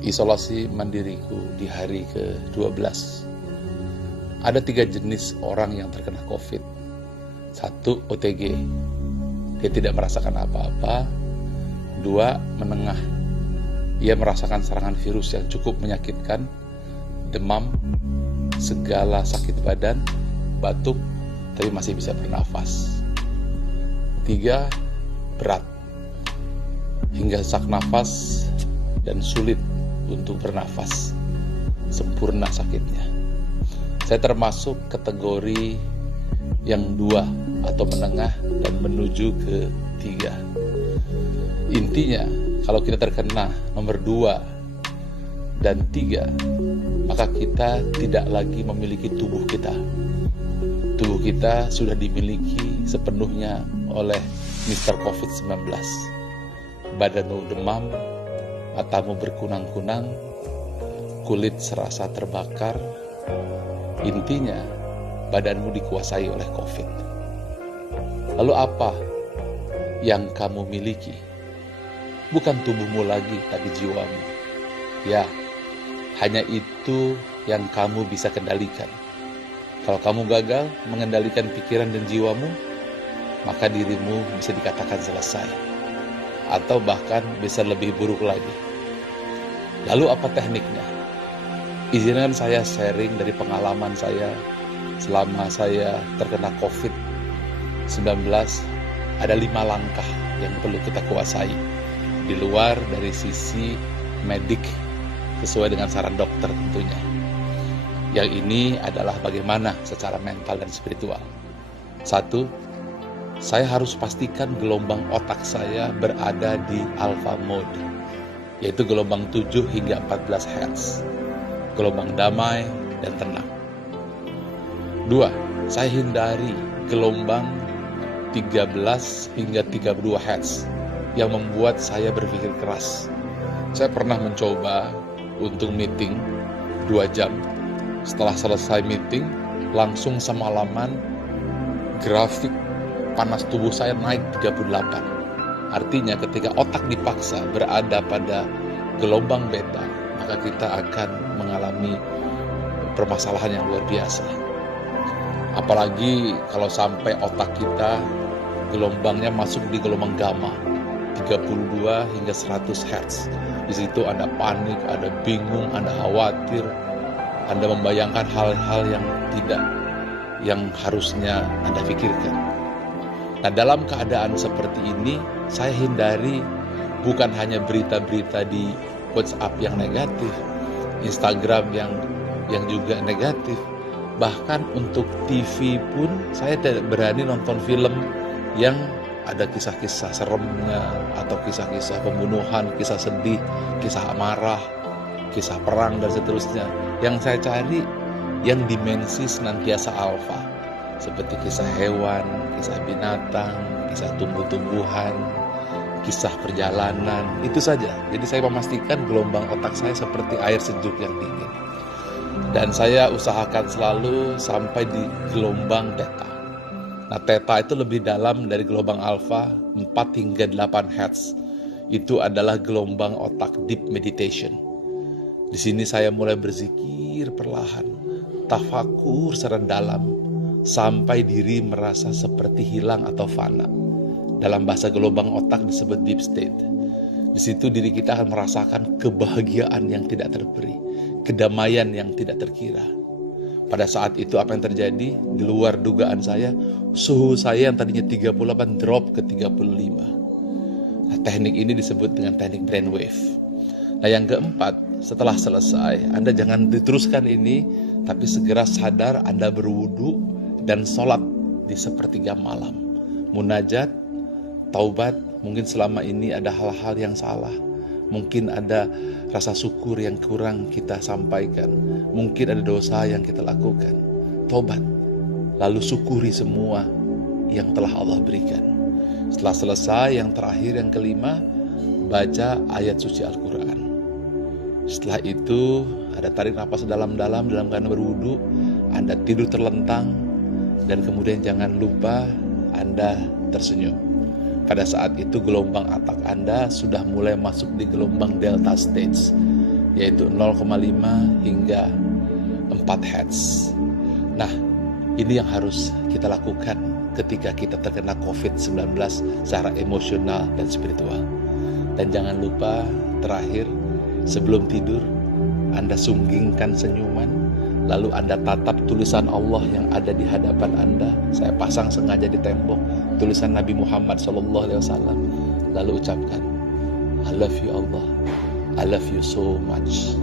Isolasi mandiriku di hari ke-12. Ada 3 jenis orang yang terkena COVID. 1, OTG. Dia tidak merasakan apa-apa. 2, menengah. Ia merasakan serangan virus yang cukup menyakitkan, demam, segala sakit badan, batuk, tapi masih bisa bernafas. 3, berat. Hingga sesak nafas dan sulit untuk bernafas, sempurna sakitnya. Saya termasuk kategori yang 2 atau menengah dan menuju ke 3. Intinya, kalau kita terkena nomor 2 dan 3, maka kita tidak lagi memiliki tubuh kita. Tubuh kita sudah dimiliki sepenuhnya oleh Mr. COVID-19. Badanmu demam, matamu berkunang-kunang, kulit serasa terbakar. Intinya, badanmu dikuasai oleh COVID. Lalu apa yang kamu miliki? Bukan tubuhmu lagi, tapi jiwamu. Ya, hanya itu yang kamu bisa kendalikan. Kalau kamu gagal mengendalikan pikiran dan jiwamu, maka dirimu bisa dikatakan selesai. Atau bahkan bisa lebih buruk lagi. Lalu apa tekniknya? Izinkan saya sharing dari pengalaman saya selama saya terkena COVID-19. Ada 5 langkah yang perlu kita kuasai di luar dari sisi medik sesuai dengan saran dokter tentunya. Yang ini adalah bagaimana secara mental dan spiritual. 1, saya harus pastikan gelombang otak saya berada di alpha mode, yaitu gelombang 7 hingga 14 Hz, gelombang damai dan tenang. 2, saya hindari gelombang 13 hingga 32 Hz yang membuat saya berpikir keras. Saya pernah mencoba untuk meeting 2 jam, setelah selesai meeting langsung semalaman grafik panas tubuh saya naik 38. Artinya ketika otak dipaksa berada pada gelombang beta, maka kita akan mengalami permasalahan yang luar biasa. Apalagi kalau sampai otak kita gelombangnya masuk di gelombang gamma 32 hingga 100 Hz. Di situ Anda panik, Anda bingung, Anda khawatir, Anda membayangkan hal-hal yang harusnya Anda pikirkan. Nah, dalam keadaan seperti ini, saya hindari bukan hanya berita-berita di WhatsApp yang negatif, Instagram yang juga negatif. Bahkan untuk TV pun saya tidak berani nonton film yang ada kisah-kisah seremnya atau kisah-kisah pembunuhan, kisah sedih, kisah amarah, kisah perang dan seterusnya. Yang saya cari yang dimensi senantiasa alfa, seperti kisah hewan, kisah binatang, kisah tumbuh-tumbuhan, kisah perjalanan, itu saja. Jadi saya memastikan gelombang otak saya seperti air sejuk yang dingin. Dan saya usahakan selalu sampai di gelombang theta. Nah, theta itu lebih dalam dari gelombang alfa, 4 hingga 8 Hz. Itu adalah gelombang otak deep meditation. Di sini saya mulai berzikir perlahan, tafakur secara dalam, sampai diri merasa seperti hilang atau fana. Dalam bahasa gelombang otak disebut deep state. Di situ diri kita akan merasakan kebahagiaan yang tidak terperi, kedamaian yang tidak terkira. Pada saat itu apa yang terjadi? Di luar dugaan saya, suhu saya yang tadinya 38 drop ke 35. Nah, teknik ini disebut dengan teknik brainwave. Nah, yang keempat, setelah selesai, Anda jangan diteruskan ini, tapi segera sadar Anda berwudu dan sholat di sepertiga malam. Munajat, taubat, mungkin selama ini ada hal-hal yang salah. Mungkin ada rasa syukur yang kurang kita sampaikan. Mungkin ada dosa yang kita lakukan. Taubat, lalu syukuri semua yang telah Allah berikan. Setelah selesai, yang terakhir, yang kelima, baca ayat suci Al-Quran. Setelah itu, ada tarik napas dalam-dalam dalam keadaan berwudu. Anda tidur terlentang. Dan kemudian jangan lupa Anda tersenyum. Pada saat itu gelombang otak Anda sudah mulai masuk di gelombang delta stage. yaitu 0,5 hingga 4 Hz. Nah, ini yang harus kita lakukan ketika kita terkena COVID-19 secara emosional dan spiritual. Dan jangan lupa terakhir, sebelum tidur, Anda sunggingkan senyuman, lalu Anda tatap tulisan Allah yang ada di hadapan Anda. Saya pasang sengaja di tembok tulisan Nabi Muhammad SAW. Lalu ucapkan, I love you Allah, I love you so much.